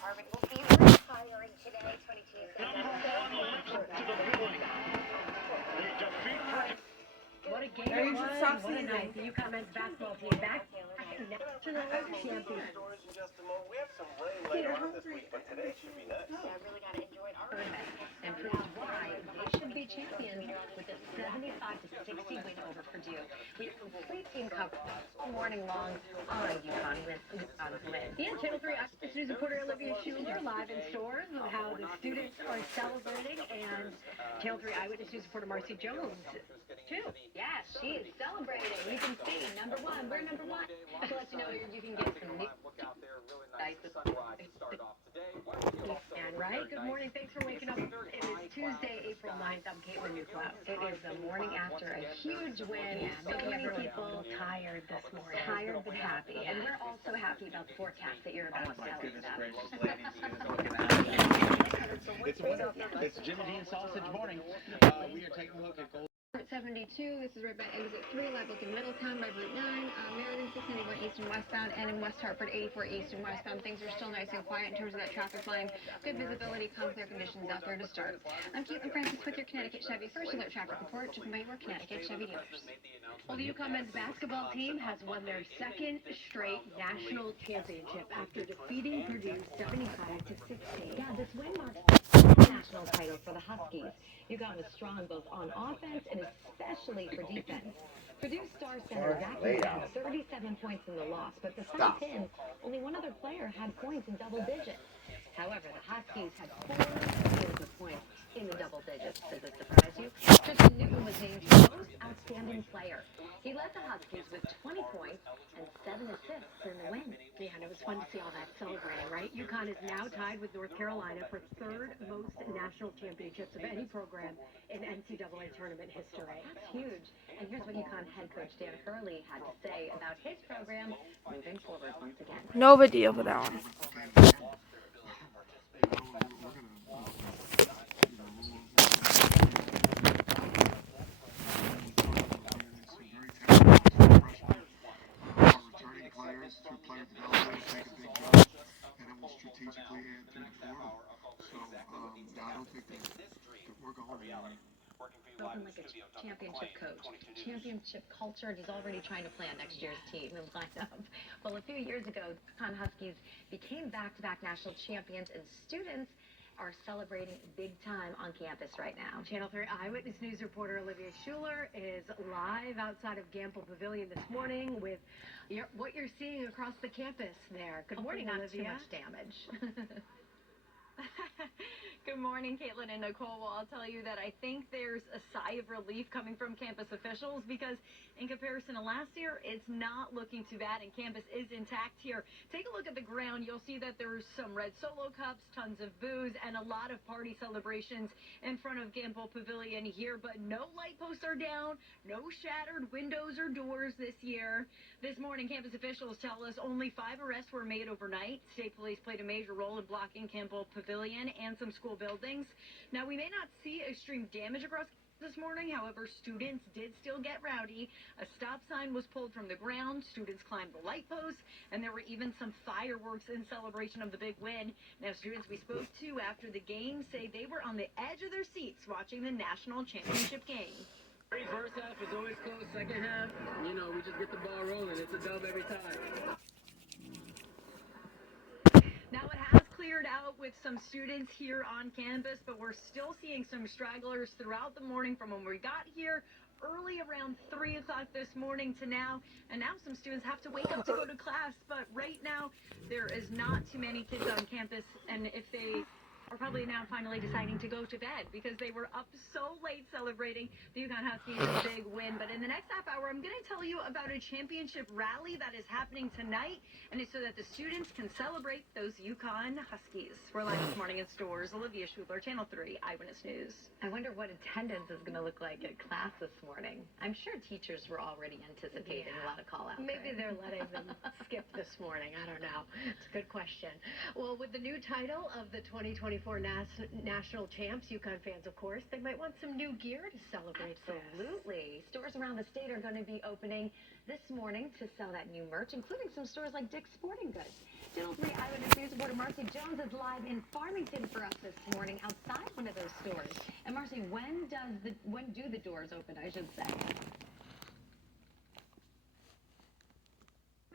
Harvard will be retiring today. 22 What a game it was. What a night. The UConn men's basketball team back national champion. We have some rain later on this week, but today should be nice. I really got to enjoy it. And proves why they should be champions with a 75-60 win over Purdue. We have complete team coverage all morning long on UConn win. Yeah, Channel 3 Eyewitness News reporter Olivia Schuler live in stores of how the students are celebrating, and Channel 3 Eyewitness News reporter Marcy Jones too. Yeah, she is celebrating. You can see number one. We're number one. To let you know, you can get some new and right. Good morning. Thanks for waking up. It is Tuesday, April 9th. I'm Caitlin Newcloud. It is the morning after a huge win. So many people tired this morning. Tired but happy. And we're also happy about the forecast that you're about to tell us about. It's Jim and Dean Sausage Morning. We are taking a look at gold. 72, this is right by exit 3, live looking Middletown by Route 9, Meriden 691 east and westbound, and in West Hartford 84 east and westbound. Things are still nice and quiet in terms of that traffic line. Good visibility, calm, clear conditions out there to start. I'm Caitlin Francis with your Connecticut Chevy First Alert Traffic Report, driven by your Connecticut Chevy dealers. Well, the UConn men's basketball team has won their second straight national championship after defeating Purdue 75-60. Yeah, this win marks the national title for the Huskies. UConn was strong both on offense and especially for defense. Purdue star center Zach had 37 points in the loss, but besides him, only one other player had points in double digits. However, the Huskies had 4 scores of points in the double digits. Does this surprise you? Tristan Newton was named most outstanding player. He led the Huskies with 20 points and 7 assists in the win. Yeah, and it was fun to see all that celebrating, right? UConn is now tied with North Carolina for third most national championships of any program in NCAA tournament history. That's huge. And here's what UConn head coach Dan Hurley had to say about his program moving forward once again. No big deal for that one. Spoken like a championship coach, championship culture, and he's already trying to plan next year's team and lineup. Well, a few years ago, UConn Huskies became back-to-back national champions, and students are celebrating big time on campus right now. Channel 3 Eyewitness News reporter Olivia Schuler is live outside of Gamble Pavilion this morning with what you're seeing across the campus there. Good morning, Olivia. Not too much damage. Good morning, Caitlin and Nicole. Well, I'll tell you that I think there's a sigh of relief coming from campus officials because in comparison to last year, it's not looking too bad and campus is intact here. Take a look at the ground. You'll see that there's some red Solo cups, tons of booze, and a lot of party celebrations in front of Gamble Pavilion here, but no light posts are down, no shattered windows or doors this year. This morning, campus officials tell us only 5 arrests were made overnight. State police played a major role in blocking Gamble Pavilion and some school buildings. Now, we may not see extreme damage across this morning. However, students did still get rowdy. A stop sign was pulled from the ground. Students climbed the light posts, and there were even some fireworks in celebration of the big win. Now, students we spoke to after the game say they were on the edge of their seats watching the national championship game. First half is always close. Second half, we just get the ball rolling. It's a dub every time. Now, it has cleared out with some students here on campus, but we're still seeing some stragglers throughout the morning from when we got here early around 3 o'clock this morning to now. And now some students have to wake up to go to class. But right now, there is not too many kids on campus. And if they are probably now finally deciding to go to bed because they were up so late celebrating the UConn Huskies' big win. But in the next half hour, I'm going to tell you about a championship rally that is happening tonight, and it's so that the students can celebrate those UConn Huskies. We're live this morning in stores. Olivia Schuler, Channel 3 Eyewitness News. I wonder what attendance is going to look like at class this morning. I'm sure teachers were already anticipating a lot of call-outs. Maybe they're letting them skip this morning. I don't know. It's a good question. Well, with the new title of the 2020 2024 national champs, UConn fans, of course, they might want some new gear to celebrate this. Absolutely. Stores around the state are going to be opening this morning to sell that new merch, including some stores like Dick's Sporting Goods. Channel 3 Eyewitness News reporter Marcy Jones is live in Farmington for us this morning outside one of those stores. And Marcy, when do the doors open, I should say?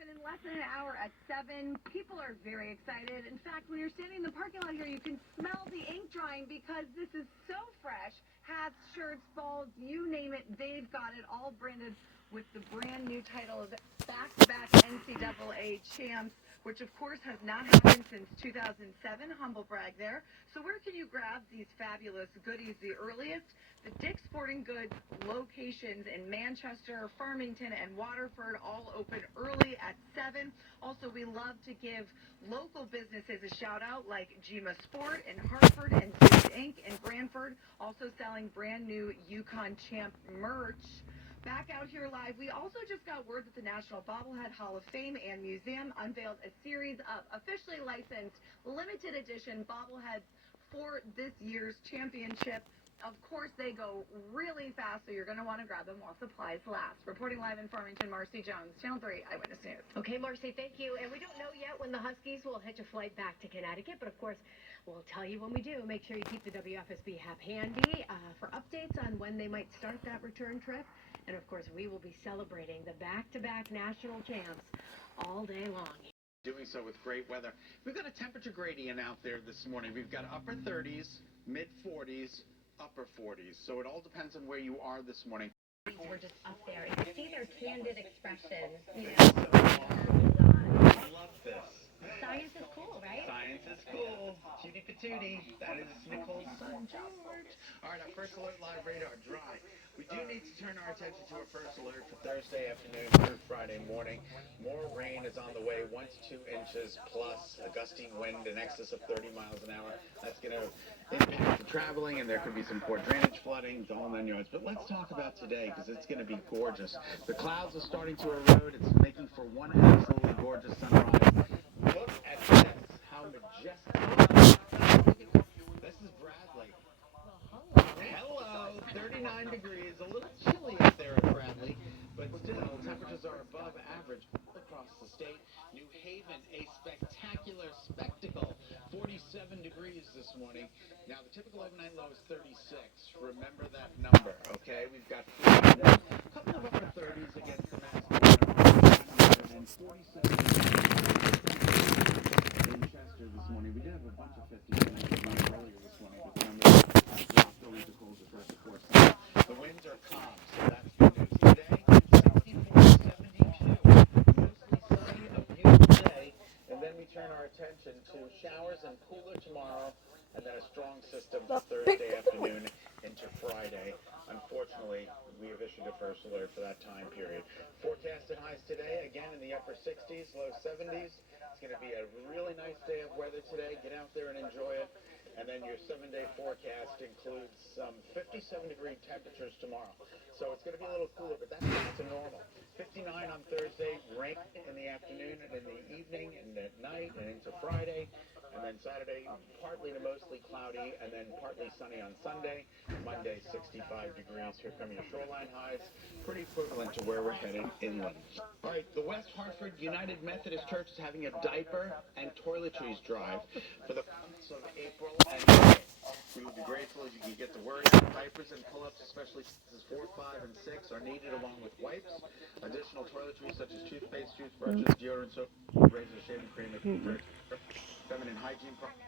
In less than an hour at 7, people are very excited. In fact, when you're standing in the parking lot here, you can smell the ink drying because this is so fresh. Hats, shirts, balls, you name it, they've got it all branded with the brand new title of back-to-back NCAA champs, which of course has not happened since 2007. Humble brag there. So where can you grab these fabulous goodies the earliest? The Dick's Sporting Goods locations in Manchester, Farmington, and Waterford all open early at 7. Also, we love to give local businesses a shout out like Gima Sport in Hartford and Suit Inc. in Branford, also selling brand new UConn champ merch. Back out here live, we also just got word that the National Bobblehead Hall of Fame and Museum unveiled a series of officially licensed limited edition bobbleheads for this year's championship. Of course, they go really fast, so you're going to want to grab them while supplies last. Reporting live in Farmington, Marcy Jones, Channel 3 Eyewitness News. Okay, Marcy, thank you. And we don't know yet when the Huskies will hitch a flight back to Connecticut, but of course, we'll tell you when we do. Make sure you keep the WFSB app handy for updates on when they might start that return trip. And of course, we will be celebrating the back-to-back national champs all day long. Doing so with great weather. We've got a temperature gradient out there this morning. We've got upper 30s, mid 40s, upper 40s. So it all depends on where you are this morning. We're just up there. You can see their candid expressions. I love this. Science is cool, right? Science is cool. Tootie patootie. That is Nicole's son, George. All right, our first alert live radar dry. We do need to turn our attention to our first alert for Thursday afternoon through Friday morning. More rain is on the way, 1 to 2 inches plus a gusting wind in excess of 30 miles an hour. That's going to impact the traveling, and there could be some poor drainage flooding, the whole 9 yards. But let's talk about today because it's going to be gorgeous. The clouds are starting to erode. It's making for one absolutely gorgeous sunrise. Look at this. How majestic. This is Bradley. Hello, 39 degrees, a little chilly up there at Bradley, but still temperatures are above average across the state. New Haven, a spectacular spectacle, 47 degrees this morning. Now the typical overnight low is 36. Remember that number, okay? We've got a couple of upper 30s against the mass and 47 in Chester this morning. We did have a bunch of 50s earlier this morning, but the number dropped over to close across the course. The winds are calm, so that's good news. Today, 64 to 72. Mostly sunny, a beautiful day. And then we turn our attention to showers and cooler tomorrow, and then a strong system for Thursday afternoon into Friday. Unfortunately, we have issued a first alert for that time period. Forecasted highs today, again in the upper 60s, low 70s. It's going to be a really nice day of weather today. Get out there and enjoy it. And then your 7-day forecast includes some 57-degree temperatures tomorrow. So it's going to be a little cooler, but that's back to normal. 59 on Thursday, rain in the afternoon and in the evening and at night and into Friday. And then Saturday, partly to mostly cloudy and then partly sunny on Sunday. Monday, 65 degrees. Here come your shoreline highs. Pretty equivalent to where we're headed inland. All right, the West Hartford United Methodist Church is having a diaper and toiletries drive for the months of April and May. We would be grateful if you could get the word out. Diapers and pull-ups, especially sizes 4, 5, and 6, are needed along with wipes. Additional toiletries such as toothpaste, toothbrushes, deodorant, soap, razor, shaving cream, and feminine hygiene products.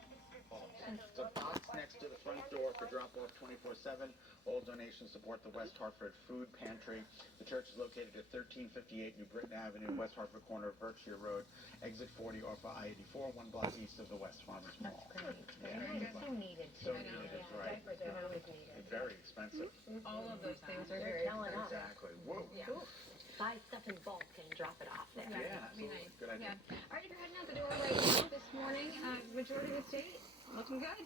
There's a box next to the front door for drop-off 24/7. All donations support the West Hartford Food Pantry. The church is located at 1358 New Britain Avenue, West Hartford corner of Berkshire Road, exit 40 off of I-84, 1 block east of the West Farmers Mall. That's great. Yeah, so needed. So needed, right. Diapers are always needed. Very expensive. All of those things are very expensive. Exactly. Whoa. Yeah. Buy stuff in bulk and drop it off there. Yeah, That'd be nice. good idea. Yeah. All right, if you're heading out the door right now this morning, majority of the state looking good.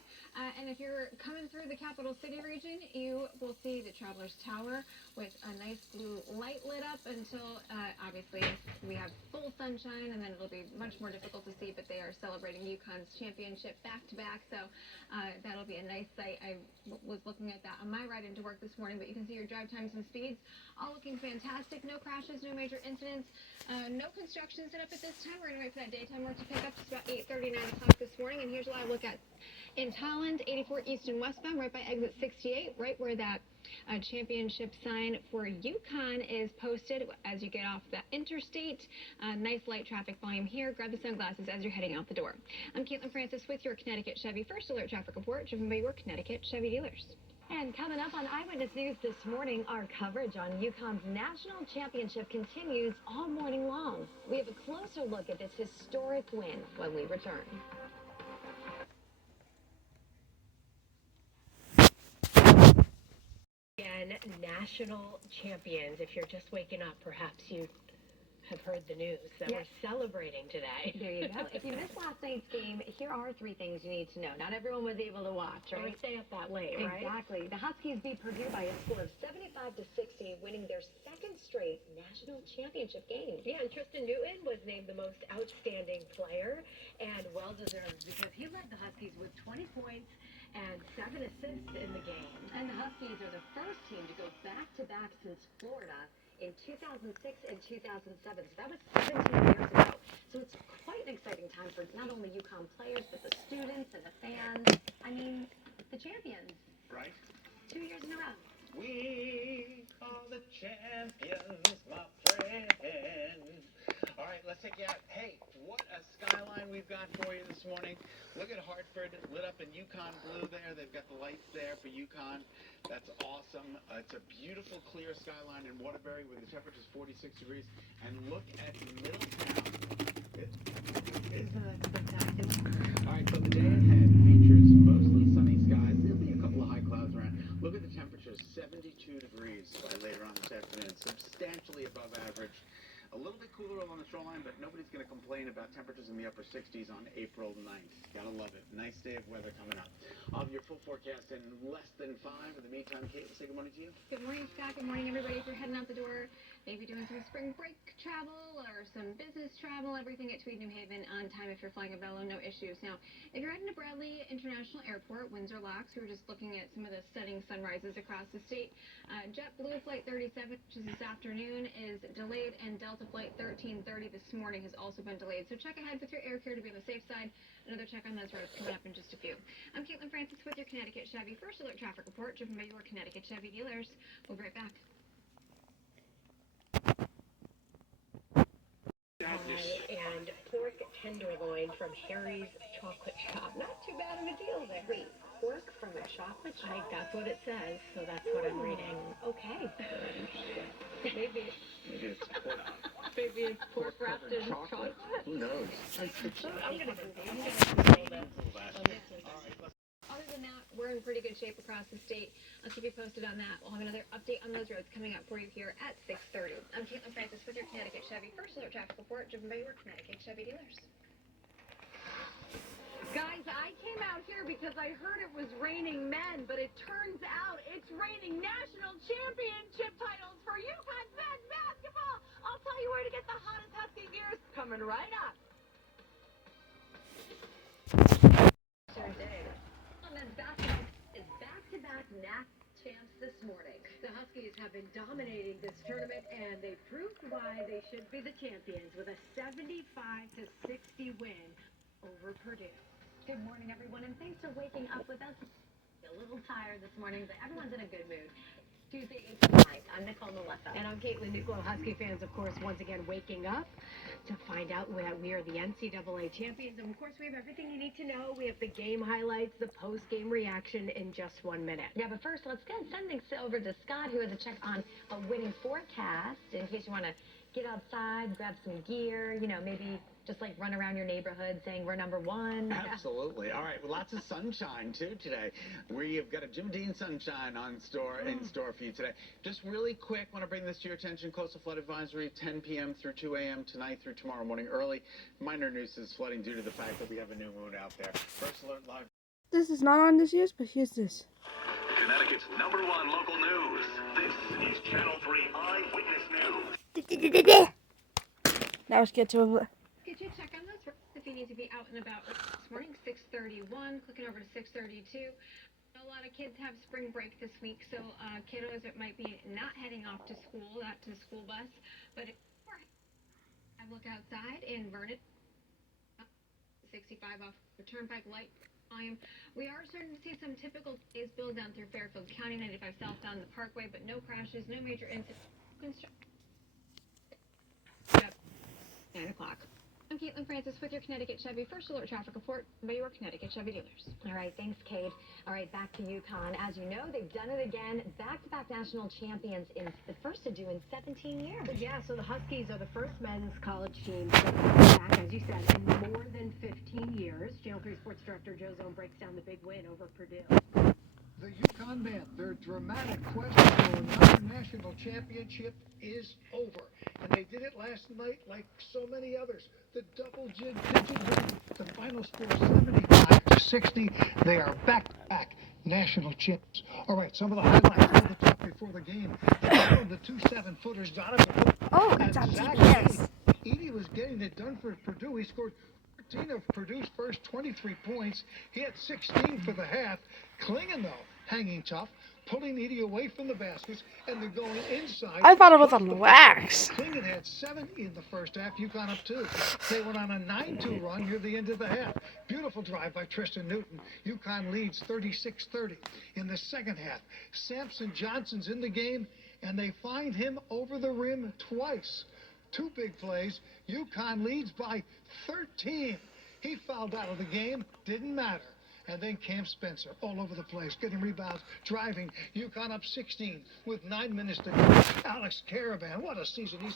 And if you're coming through the capital city region, you will see the Travelers Tower with a nice blue light lit up until, obviously, we have full sunshine, and then it'll be much more difficult to see, but they are celebrating UConn's championship back-to-back, so that'll be a nice sight. I was looking at that on my ride into work this morning, but you can see your drive times and speeds all looking fantastic. No crashes, no major incidents, no construction set up at this time. We're going to wait for that daytime work to pick up. It's about 8:30, 9 o'clock this morning, and here's what I look at. In Tolland, 84 east and westbound, right by exit 68, right where that championship sign for UConn is posted as you get off the interstate. Nice light traffic volume here. Grab the sunglasses as you're heading out the door. I'm Caitlin Francis with your Connecticut Chevy First Alert Traffic Report, driven by your Connecticut Chevy dealers. And coming up on Eyewitness News this morning, our coverage on UConn's national championship continues all morning long. We have a closer look at this historic win when we return. Again, national champions. If you're just waking up, perhaps you have heard the news that we're celebrating today. There you go. If you missed last night's game, here are 3 things you need to know. Not everyone was able to watch, Or right? stay up that late, right? Exactly. The Huskies beat Purdue by a score of 75-60, winning their second straight national championship game. Yeah, and Tristan Newton was named the most outstanding player, and well-deserved, because he led the Huskies with 20 points and 7 assists in the game. And the Huskies are the first team to go back-to-back since Florida in 2006 and 2007. So that was 17 years ago. So it's quite an exciting time for not only UConn players, but the students and the fans. I mean, the champions. Right? 2 years in a row. We are the champions, my friend. All right, let's take you out. Hey, what a skyline we've got for you this morning. Look at Hartford lit up in UConn blue there. They've got the lights there for UConn. That's awesome. It's a beautiful, clear skyline in Waterbury where the temperature is 46 degrees. And look at Middletown. Isn't that spectacular? All right, so the day ahead features mostly sunny skies. There'll be a couple of high clouds around. Look at the temperature, 72 degrees by later on this afternoon, substantially above average. A little bit cooler along the shoreline, but nobody's going to complain about temperatures in the upper 60s on April 9th. Gotta love it. Nice day of weather coming up. I'll have your full forecast in less than 5. In the meantime, Kate, say good morning to you. Good morning, Scott. Good morning, everybody. If you're heading out the door, maybe doing some spring break travel or some business travel, everything at Tweed New Haven on time if you're flying a Bello, no issues. Now, if you're heading to Bradley International Airport, Windsor Locks, we were just looking at some of the stunning sunrises across the state. JetBlue Flight 37, which is this afternoon, is delayed, and Delta Flight 1330 this morning has also been delayed. So check ahead with your air care to be on the safe side. Another check on those roads coming up in just a few. I'm Caitlin Francis with your Connecticut Chevy First Alert Traffic Report, driven by your Connecticut Chevy dealers. We'll be right back. And pork tenderloin from Harry's Chocolate Shop. Not too bad of a deal there. Wait, pork from a chocolate shop? That's what it says, so that's what I'm reading. Okay. Maybe It's pork. maybe it's pork wrapped in chocolate. Who knows? I'm gonna Google that. Other than that, we're in pretty good shape across the state. I'll keep you posted on that. We'll have another update on those roads coming up for you here at 6:30. I'm Caitlin Francis with your Connecticut Chevy First Alert Traffic Report, driven by your Connecticut Chevy dealers. Guys, I came out here because I heard it was raining men, but it turns out it's raining national championship titles for UConn men's basketball. I'll tell you where to get the hottest Husky gears coming right up. Sure did. Men's basketball is back-to-back NAC champs this morning. The Huskies have been dominating this tournament, and they proved why they should be the champions with a 75-60 win over Purdue. Good morning, everyone, and thanks for waking up with us. A little tired this morning, but everyone's in a good mood. Tuesday, April 9th. I'm Nicole Maleffa. And I'm Caitlin Niccolo. Husky fans, of course, once again waking up to find out that we are the NCAA champions. And, of course, we have everything you need to know. We have the game highlights, the post-game reaction in just 1 minute. Yeah, but first, let's send things over to Scott, who has a check on a winning forecast, in case you want to get outside, grab some gear, you know, maybe just like run around your neighborhood saying we're number 1. Absolutely. All right. Well, lots of sunshine too today. We have got a Jim Dean sunshine in store for you today. Just really quick, want to bring this to your attention. Coastal flood advisory 10 p.m. through 2 a.m. tonight through tomorrow morning early. Minor nuisance flooding due to the fact that we have a new moon out there. First alert live. This is not on this year's, but here's this. Connecticut's #1 local news. This is Channel 3 Eyewitness News. Now let's get to it. Get you a check on those if you need to be out and about this morning. 6:31, clicking over to 6:32. A lot of kids have spring break this week, so kiddos that might be not heading off to school, not to the school bus, but I look outside in Vernon, 65 off the Turnpike light volume. We are starting to see some typical days build down through Fairfield County, 95 southbound the Parkway, but no crashes, no major incidents. 9 o'clock. I'm Caitlin Francis with your Connecticut Chevy First Alert Traffic Report by your Connecticut Chevy dealers. All right, thanks, Kate. All right, back to UConn. As you know, they've done it again. Back-to-back national champions in the first to do in 17 years. Yeah, so the Huskies are the first men's college team to go back, as you said, in more than 15 years. Channel 3 Sports Director Joe Zone breaks down the big win over Purdue. The UConn men, their dramatic quest for another national championship is over. And they did it last night like so many others. The double-digit win. The final score 75-60. They are back-to-back national champs. All right, some of the highlights of the top before the game. The two 7-footers, Donovan. Oh, it's on TBS. Edie was getting it done for Purdue. He scored 14 of Purdue's first 23 points. He had 16 for the half. Klingon, though, hanging tough, pulling Edie away from the baskets, and they're going inside. I thought it was on wax. Klingon had 7 in the first half. UConn up 2. They went on a 9-2 run near the end of the half. Beautiful drive by Tristan Newton. UConn leads 36-30. In the second half, Samson Johnson's in the game, and they find him over the rim twice. 2 big plays. UConn leads by 13. He fouled out of the game. Didn't matter. And then Cam Spencer all over the place, getting rebounds, driving. UConn up 16 with 9 minutes to go. Alex Caravan, what a season. He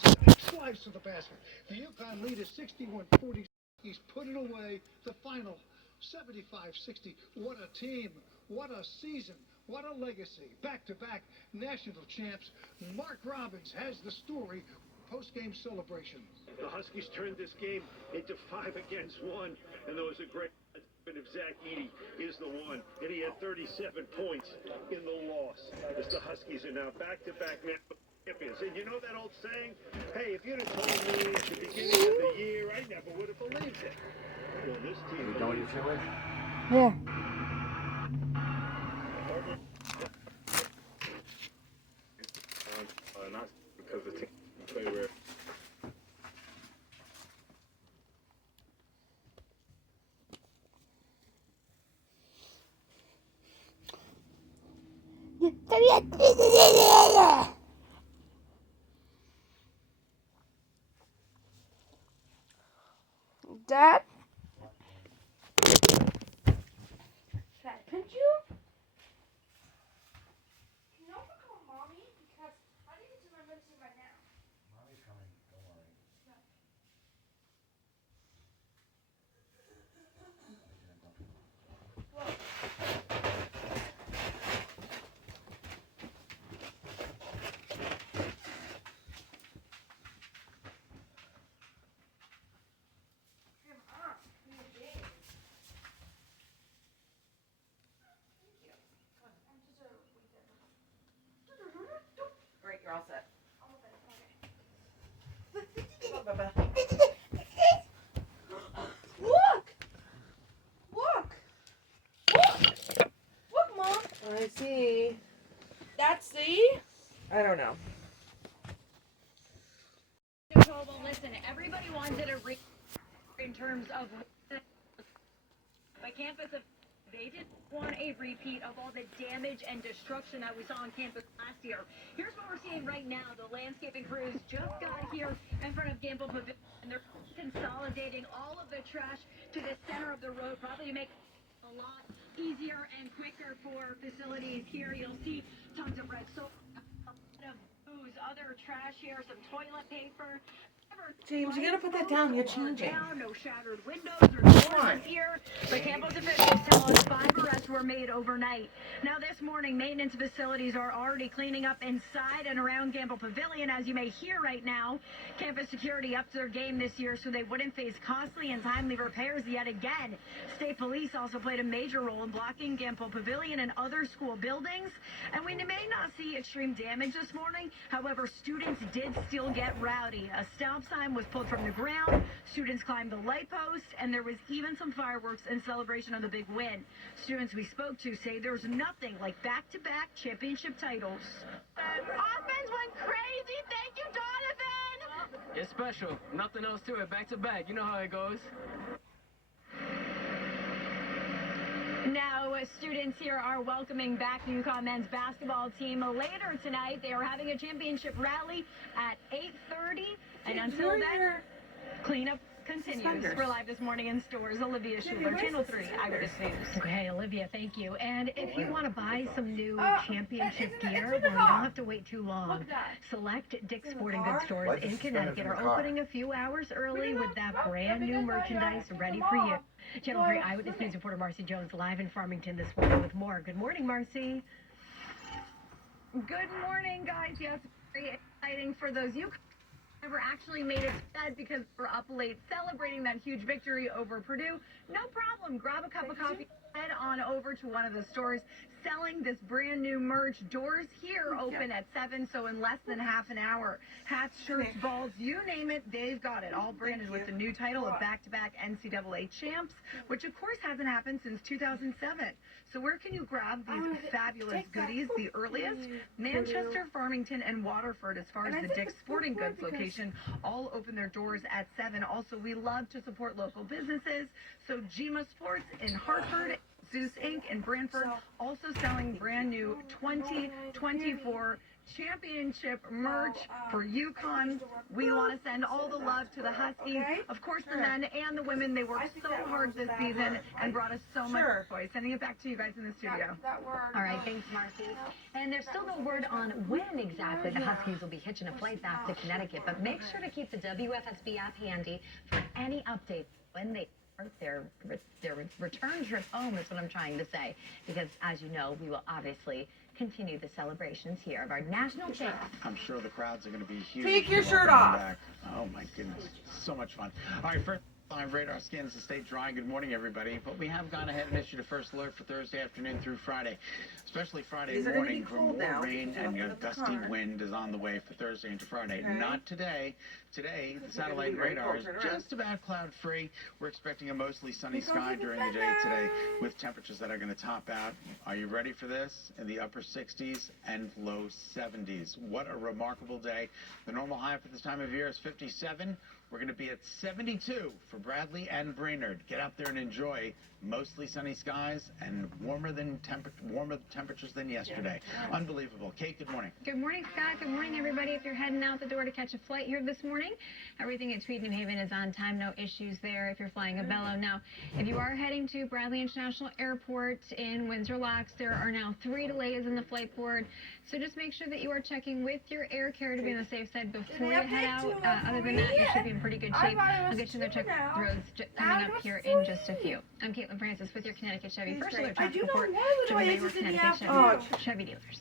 slides to the basket. The UConn lead is 61-40. He's put it away. The final 75-60. What a team. What a season. What a legacy. Back-to-back national champs. Mark Robbins has the story. Post-game celebration. The Huskies turned this game into 5-1, and there was a great of Zach Edey is the one, and he had 37 points in the loss. As the Huskies are now back-to-back national champions. And you know that old saying, hey, if you'd have told me at the beginning of the year, I never would have believed it. Well, this team... You done with your chili? Yeah. Not because the team play where... Dad? Should I pinch you? Can you also call Mommy? Because I need to do my medicine right now. Mommy's coming, don't worry. Great, you're all set. Look! Look! Look! Look, Mom! I see. That's the... I don't know. Well, listen, everybody wanted a in terms of by campus. They didn't want a repeat of all the damage and destruction that we saw on campus last year. Here's what we're seeing right now. The landscaping crews just got here in front of Gamble Pavilion, and they're consolidating all of the trash to the center of the road, probably to make it a lot easier and quicker for facilities here. You'll see tons of red soap, a lot of booze, other trash here, some toilet paper. James, you gotta put that down. You're changing. No shattered windows or More here, but campus officials tell us 5 arrests were made overnight. Now this morning, maintenance facilities are already cleaning up inside and around Gamble Pavilion, as you may hear right now. Campus security upped their game this year so they wouldn't face costly and timely repairs yet again. State police also played a major role in blocking Gamble Pavilion and other school buildings. And we may not see extreme damage this morning. However, students did still get rowdy. A stop sign was pulled from the ground. Students climbed the light post, and there was even some fireworks in celebration of the big win. Students we spoke to say there's nothing like back-to-back championship titles. Offense went crazy. Thank you, Donovan. It's special. Nothing else to it. Back to back. You know how it goes. Now, students here are welcoming back the UConn men's basketball team. Later tonight, they are having a championship rally at 8:30. And until then, cleanup continues. We're live this morning in stores. Olivia Schuler, Channel 3 Eyewitness News. Okay, Olivia, thank you. And if you want to buy some new championship gear, well, you don't have to wait too long. Select Dick's Sporting Goods stores in Connecticut are opening a few hours early with that brand new merchandise ready for you. Channel 3 Eyewitness News reporter Marcy Jones live in Farmington this morning with more. Good morning, Marcy. Good morning, guys. Yes, very exciting for those UConn. Never actually made it to bed because we're up late celebrating that huge victory over Purdue. No problem. Grab a cup of coffee, head on over to one of the stores selling this brand new merch. Doors here open at 7, so in less than half an hour. Hats, shirts, balls, you name it, they've got it. All branded with the new title of back-to-back NCAA champs, which of course hasn't happened since 2007. So where can you grab these fabulous goodies? The earliest? Manchester, Farmington, and Waterford, as far as the Dick's Sporting Goods location, all open their doors at 7. Also, we love to support local businesses. So Gima Sports in Hartford, Zeus Inc. in Branford, also selling brand new 2024 championship merch for UConn. We want to send all the love to the Huskies. Of course, the men and the women, they worked so hard this season and brought us so much joy. Sending it back to you guys in the studio. All right, thanks, Marcy. And there's still no word on when exactly the Huskies will be hitching a flight back to Connecticut, but make sure to keep the WFSB app handy for any updates when they start their return trip home, is what I'm trying to say, because as you know, we will obviously continue the celebrations here of our national champs. I'm sure the crowds are going to be huge. Take your shirt off. Back. Oh my goodness, so much fun. All right, first on radar scans to stay dry. Good morning, everybody. But we have gone ahead and issued a first alert for Thursday afternoon through Friday, especially Friday morning, for more rain and a gusty wind is on the way for Thursday into Friday. Not today. Today, the satellite radar is just about cloud-free. We're expecting a mostly sunny sky during the day today with temperatures that are going to top out. Are you ready for this? In the upper 60s and low 70s. What a remarkable day. The normal high for this time of year is 57. We're going to be at 72 for Bradley and Brainerd. Get out there and enjoy mostly sunny skies and warmer temperatures than yesterday. Unbelievable. Kate, good morning. Good morning, Scott. Good morning, everybody. If you're heading out the door to catch a flight here this morning, everything at Tweed New Haven is on time. No issues there if you're flying a Velo. Now, if you are heading to Bradley International Airport in Windsor Locks, there are now 3 delays in the flight board. So just make sure that you are checking with your air carrier to be on the safe side before you head out. Other than that, you should be in pretty good shape. I'll get you the check roads coming up here in just a few. I'm Caitlin Francis with your Connecticut Chevy First Alert Traffic Report. Joined by your Connecticut Chevy dealers.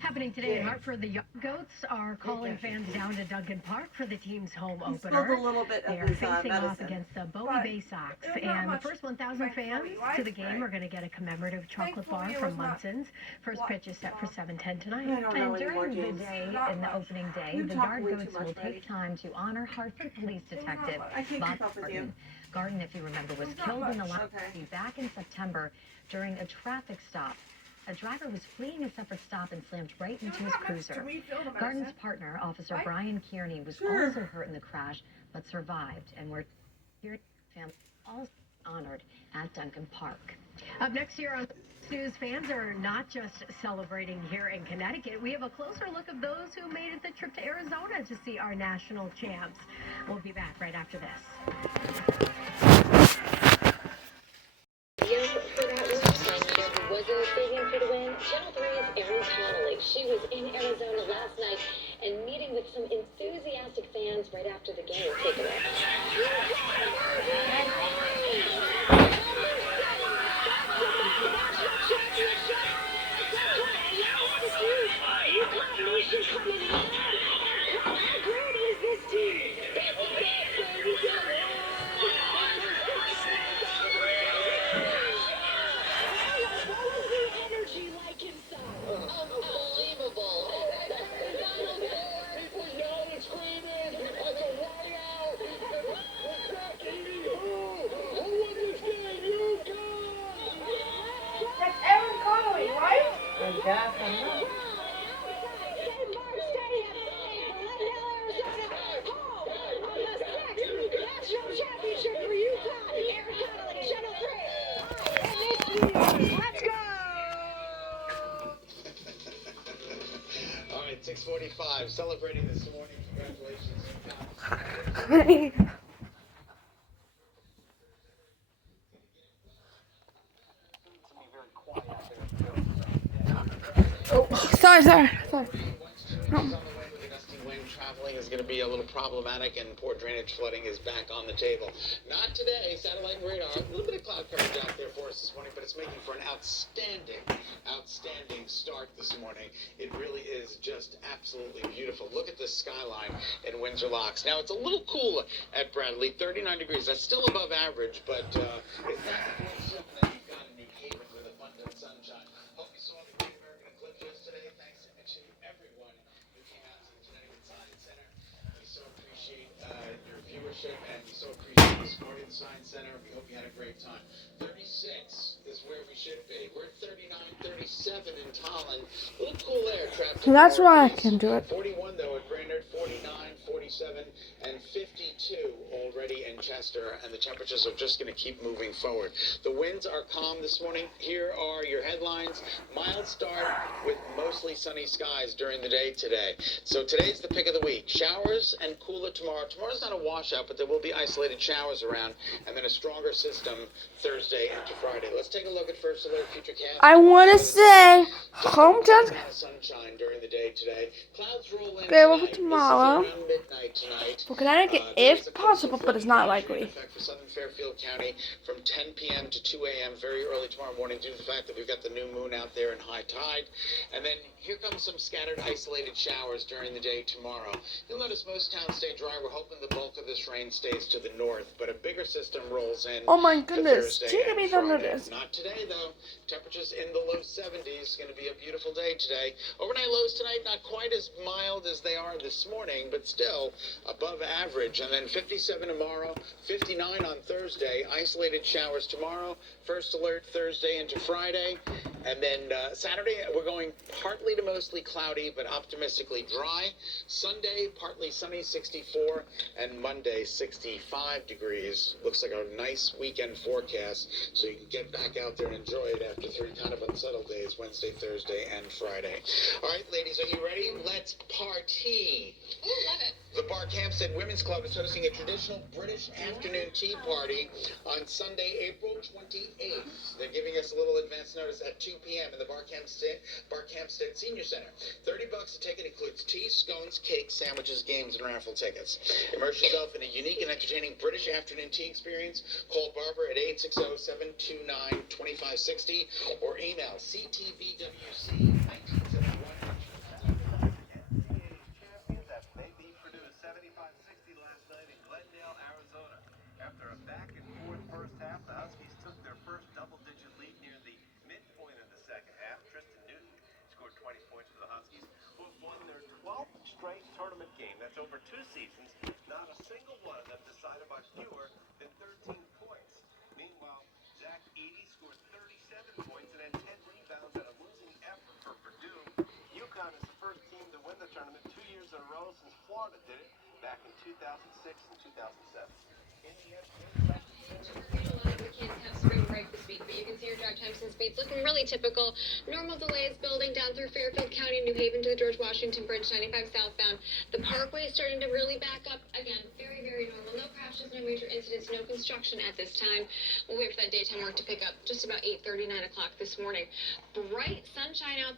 Happening today in Hartford, the Young Goats are calling fans down to Duncan Park for the team's home opener. They are facing off against the Bowie Bay Sox, and the first 1,000 fans to the game are going to get a commemorative chocolate bar from Munson's. First pitch is set for 7:10 tonight. And during the day, in the opening day, the Yard Goats will take time to honor Hartford Police Detective Bob Garden. Garden, if you remember, was killed in the last back in September during a traffic stop. A driver was fleeing a separate stop and slammed right into his cruiser. Garden's partner, Officer Brian Kearney, was also hurt in the crash, but survived, and we're here family also honored at Duncan Park. Up next here on News, fans are not just celebrating here in Connecticut. We have a closer look of those who made it the trip to Arizona to see our national champs. We'll be back right after this. Wasn't saving for the win. Channel 3's Erin Connolly. She was in Arizona last night and meeting with some enthusiastic fans right after the game. Take it away. All right, 6:45, celebrating this morning. Congratulations. Sorry. Wind traveling is going to be a little problematic, and poor drainage flooding is back on the table. Not today. Satellite and radar, a little bit of cloud coverage out there for us this morning, but it's making for an outstanding start this morning. It really is just absolutely beautiful. Look at the skyline in Windsor Locks. Now, it's a little cool at Bradley, 39 degrees. That's still above average, but it's not the cold that you've got in New Haven with abundant sunshine. Hope you saw the Great American Eclipse yesterday. Thanks to everyone who came out to the Connecticut Science Center. We so appreciate your viewership, and we so appreciate the support of the Science Center. We hope you had a great time. 36 is where we should be. We're at 39, 37 in Tallinn. A little cool air trapped. So that's why I can do it. 41 though at Brainerd, 49, 47, and 52 already in Chester, and the temperatures are just going to keep moving forward. The winds are calm this morning. Here are your headlines. Mild start with mostly sunny skies during the day today. So today's the pick of the week. Showers and cooler tomorrow. Tomorrow's not a washout, but there will be isolated showers around, and then a stronger system Thursday into Friday. Let's take a look at First Alert Futurecast. I want to say, hometown. Sunshine during the day today. Clouds roll in Okay, over tonight. tomorrow. This is around midnight tonight. For Connecticut, if possible, but it's not likely. In fact, for Southern Fairfield County, from 10 p.m. to 2 a.m. very early tomorrow morning, due to the fact that we've got the new moon out there in high tide. And then here comes some scattered, isolated showers during the day tomorrow. You'll notice most towns stay dry. We're hoping the bulk of this rain stays to the north, but a bigger system rolls in. Oh my goodness, Thursday take me and thunder Friday. this. Not today, though. Temperatures in the low 70s. Going to be a beautiful day today. Overnight lows tonight, not quite as mild as they are this morning, but still above average. And then 57 tomorrow, 59 on Thursday. Isolated showers tomorrow. First alert Thursday into Friday. And then Saturday, we're going partly to mostly cloudy, but optimistically dry. Sunday, partly sunny, 64. And Monday, 65 degrees. Looks like a nice weekend forecast, so you can get back out there and enjoy it after 3 kind of unsettled days, Wednesday, Thursday, and Friday. All right, ladies, are you ready? Let's party. Ooh, love it. The Bark Hampstead Women's Club is hosting a traditional British afternoon tea party on Sunday, April 28th. They're giving us a little advance notice at 2 p.m. in the Bark Hampstead Senior Center. $30 a ticket includes tea, scones, cakes, sandwiches, games, and raffle tickets. Immerse yourself in a unique and entertaining British afternoon tea experience. Call Barbara at 860-729-2560 or email ctbwc1971. After a back-and-forth first half, the Huskies took their first double-digit lead near the midpoint of the second half. Tristan Newton scored 20 points for the Huskies, who have won their 12th straight tournament game. That's over 2 seasons. Not a single one of them decided by fewer than 13 points. Meanwhile, Zach Edey scored 37 points and had 10 rebounds at a losing effort for Purdue. UConn is the first team to win the tournament 2 years in a row since Florida did it back in 2006 and 2007. We can't have spring break this week, but you can see your drive times and speeds looking really typical. Normal delays building down through Fairfield County, New Haven to the George Washington Bridge, 95 southbound. The Parkway is starting to really back up again. Very, very normal. No crashes, no major incidents, no construction at this time. We'll wait for that daytime work to pick up just about 8:30, 9 o'clock this morning. Bright sunshine out there.